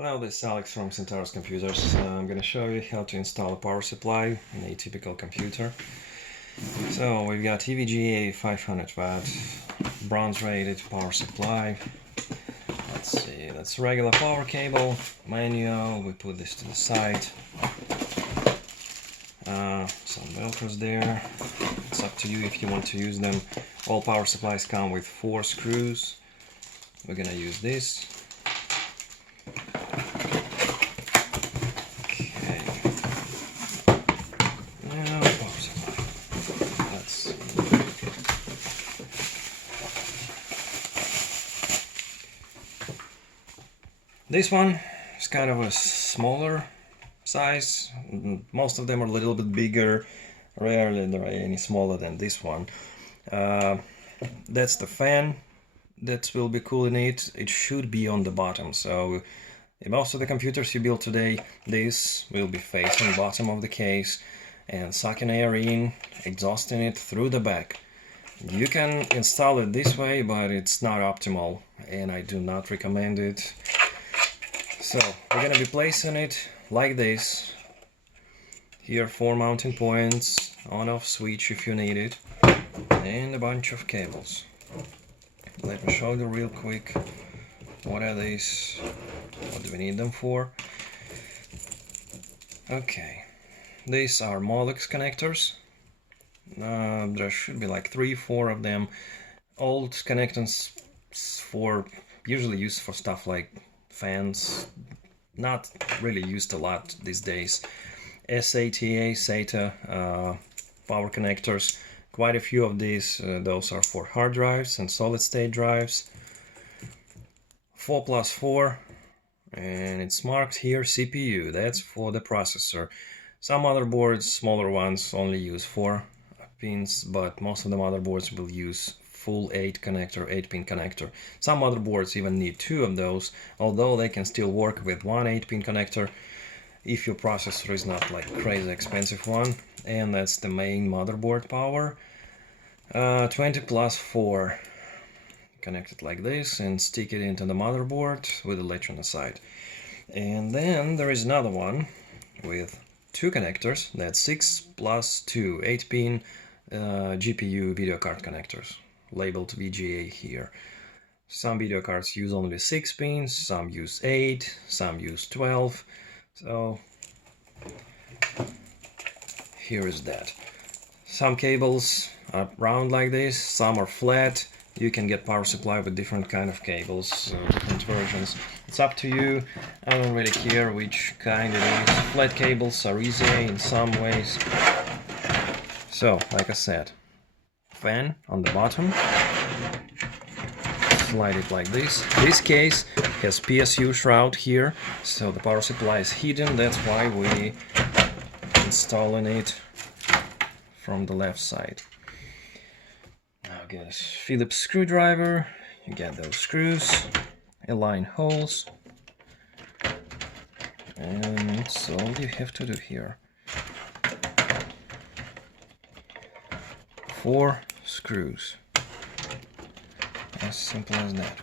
Hello, this is Alex from Centaurus Computers. I'm going to show you how to install a power supply in a typical computer. So we've got EVGA 500 watt bronze rated power supply. Let's see, that's regular power cable, manual, we put this to the side. Some velcros there, it's up to you if you want to use them. All power supplies come with 4 screws. We're going to use this. This one is kind of a smaller size. Most of them are a little bit bigger. Rarely there are any smaller than this one. That's the fan that will be cooling it. It should be on the bottom. So in most of the computers you build today, this will be facing the bottom of the case and sucking air in, exhausting it through the back. You can install it this way, but it's not optimal and I do not recommend it. So we're going to be placing it like this. Here 4 mounting points, on-off switch if you need it, and a bunch of cables. Let me show you real quick what are these, what do we need them for. Okay, these are Molex connectors. There should be like 3-4 of them. Old connectors for usually used for stuff like fans, not really used a lot these days. SATA power connectors, quite a few of these. Those are for hard drives and solid state drives. 4+4, and it's marked here CPU, that's for the processor. Some motherboards, smaller ones, only use 4 pins, but most of the motherboards will use full 8-pin connector. Some motherboards even need 2 of those, although they can still work with one 8-pin connector if your processor is not like crazy expensive one. And that's the main motherboard power. 20+4. Connect it like this and stick it into the motherboard with a latch on the side. And then there is another one with 2 connectors. That's 6+2 8-pin GPU video card connectors, labeled VGA here. Some video cards use only 6 pins, some use 8, some use 12. So here is that. Some cables are round like this, some are flat. You can get power supply with different kind of cables, different versions. It's up to you. I don't really care which kind it is. Flat cables are easier in some ways. So, like I said, fan on the bottom. Slide it like this. This case has PSU shroud here, so the power supply is hidden. That's why we installing it from the left side. Now get a Phillips screwdriver. You get those screws, align holes, and that's all you have to do here. 4 screws. As simple as that.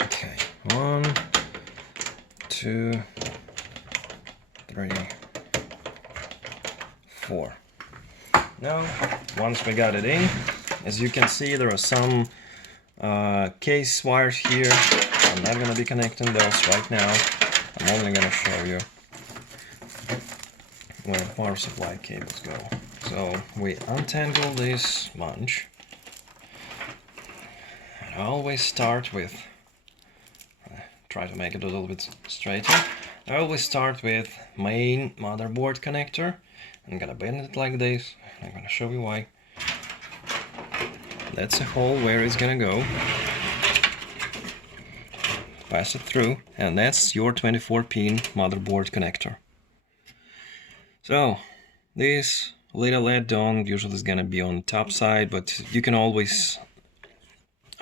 Okay, 1, 2, 3, 4. Now, once we got it in, as you can see, there are some case wires here. I'm not going to be connecting those right now. I'm only going to show you where power supply cables go. So we untangle this bunch. I always start with, try to make it a little bit straighter. I always start with main motherboard connector. I'm gonna bend it like this. I'm gonna show you why. That's a hole where it's gonna go. Pass it through, and that's your 24-pin motherboard connector. So this little LED dome usually is gonna be on the top side, but you can always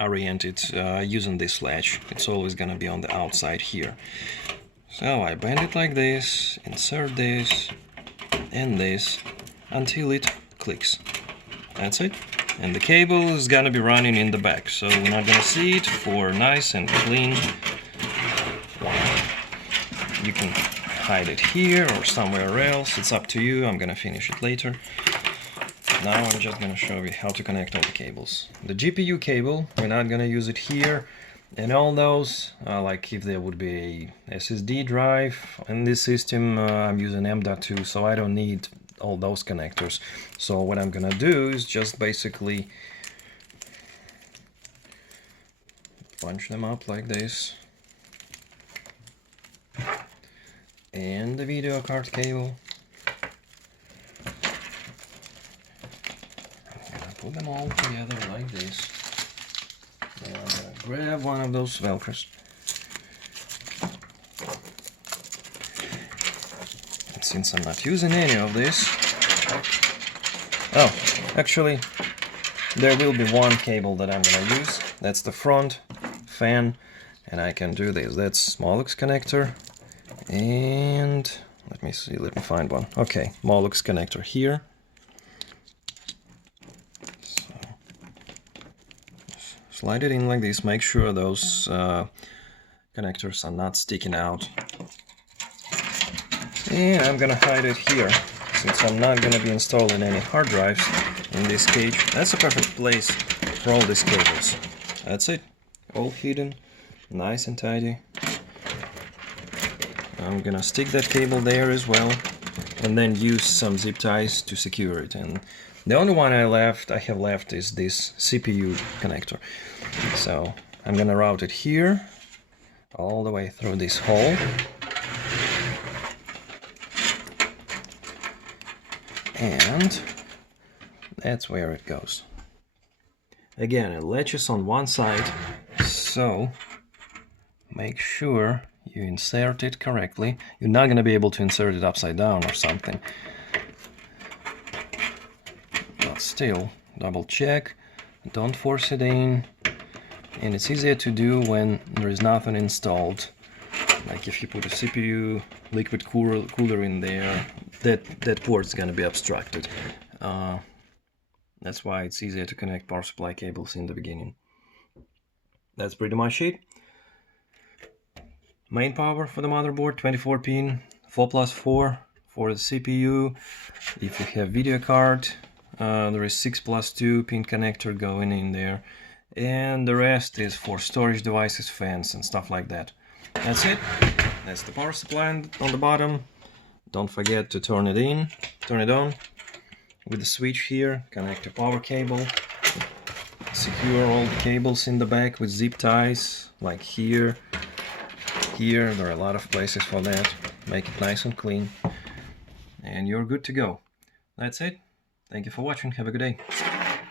orient it using this latch. It's always gonna be on the outside here. So I bend it like this, insert this and this until it clicks. That's it. And the cable is gonna be running in the back, so we're not gonna see it for nice and clean. You can hide it here or somewhere else, it's up to you. I'm gonna finish it later. Now I'm just gonna show you how to connect all the cables. The GPU cable, we're not gonna use it here. And all those, like if there would be a SSD drive in this system, I'm using M.2, so I don't need all those connectors. So what I'm gonna do is just basically bunch them up like this. And the video card cable. I'm gonna put them all together like this. And I'm gonna grab one of those Velcros. And since I'm not using any of this... Oh, actually, there will be one cable that I'm gonna use. That's the front fan, and I can do this. That's Molex connector. And let me see, let me find one. Okay, Molex connector here. So, slide it in like this, make sure those connectors are not sticking out. And I'm gonna hide it here, since I'm not gonna be installing any hard drives in this cage. That's a perfect place for all these cables. That's it, all hidden, nice and tidy. I'm gonna stick that cable there as well, and then use some zip ties to secure it. And the only one I have left is this CPU connector. So I'm gonna route it here, all the way through this hole. And that's where it goes. Again, it latches on one side, so make sure you insert it correctly. You're not going to be able to insert it upside down or something. But still, double check, don't force it in. And it's easier to do when there is nothing installed. Like if you put a CPU liquid cooler in there, that port's going to be obstructed. That's why it's easier to connect power supply cables in the beginning. That's pretty much it. Main power for the motherboard, 24 pin, 4+4 for the CPU. If you have video card, there is 6+2 pin connector going in there. And the rest is for storage devices, fans and stuff like that. That's it. That's the power supply on the bottom. Don't forget to turn it on with the switch here. Connect your power cable. Secure all the cables in the back with zip ties, like here. Here, there are a lot of places for that. Make it nice and clean. And you're good to go. That's it. Thank you for watching. Have a good day.